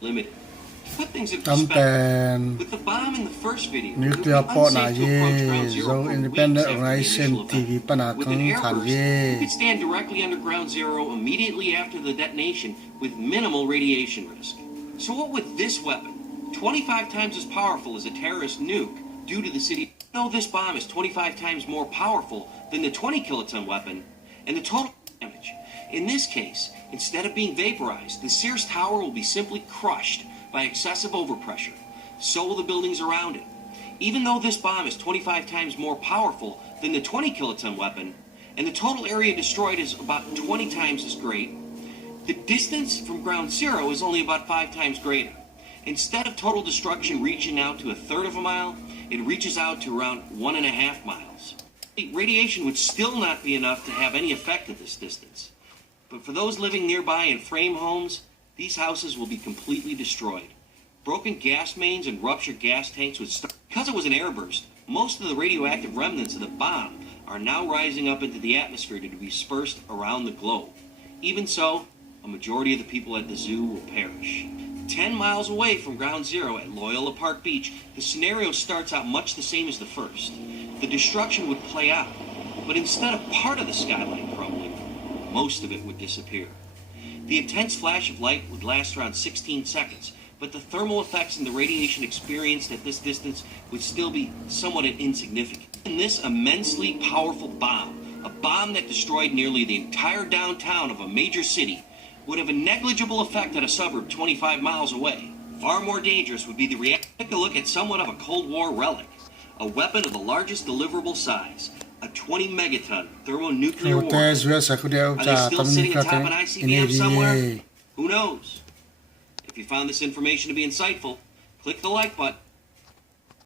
limited. To put things in ตั้งแต่ perspective, with the bomb in the first video, it would be nuclear ปอนา unsafe เย to approach ground zero zo for independent weeks after the organization initial TV event. ปนา With คัง an air ขัน burst, เย you could stand directly under ground zero immediately after the detonation with minimal radiation risk. So what would this weapon, 25 times as powerful as a terrorist nuke, do to the city? No, this bomb is 25 times more powerful than the 20 kiloton weapon, and the total damage. In this case, instead of being vaporized, the Sears Tower will be simply crushed by excessive overpressure. So will the buildings around it. Even though this bomb is 25 times more powerful than the 20 kiloton weapon, and the total area destroyed is about 20 times as great, the distance from ground zero is only about 5 times greater. Instead of total destruction reaching out to a third of a mile, it reaches out to around 1.5 miles. Radiation would still not be enough to have any effect at this distance. But for those living nearby in frame homes, these houses will be completely destroyed. Broken gas mains and ruptured gas tanks would start. Because it was an airburst, most of the radioactive remnants of the bomb are now rising up into the atmosphere to be dispersed around the globe. Even so, a majority of the people at the zoo will perish. 10 miles away from ground zero at Loyola Park Beach, the scenario starts out much the same as the first. The destruction would play out, but instead of part of the skyline crumbling, most of it would disappear. The intense flash of light would last around 16 seconds, but the thermal effects and the radiation experienced at this distance would still be somewhat insignificant. And this immensely powerful bomb, a bomb that destroyed nearly the entire downtown of a major city, would have a negligible effect at a suburb 25 miles away. Far more dangerous would be the reaction. Take a look at somewhat of a Cold War relic, a weapon of the largest deliverable size, a 20 megaton thermonuclear โรเตส warhead. เวสกุเดียว Are จา they ต still มิ sitting กา atop เต an อินเอ ICBM ดี somewhere? Who knows? If you found this information to be insightful, click the like button.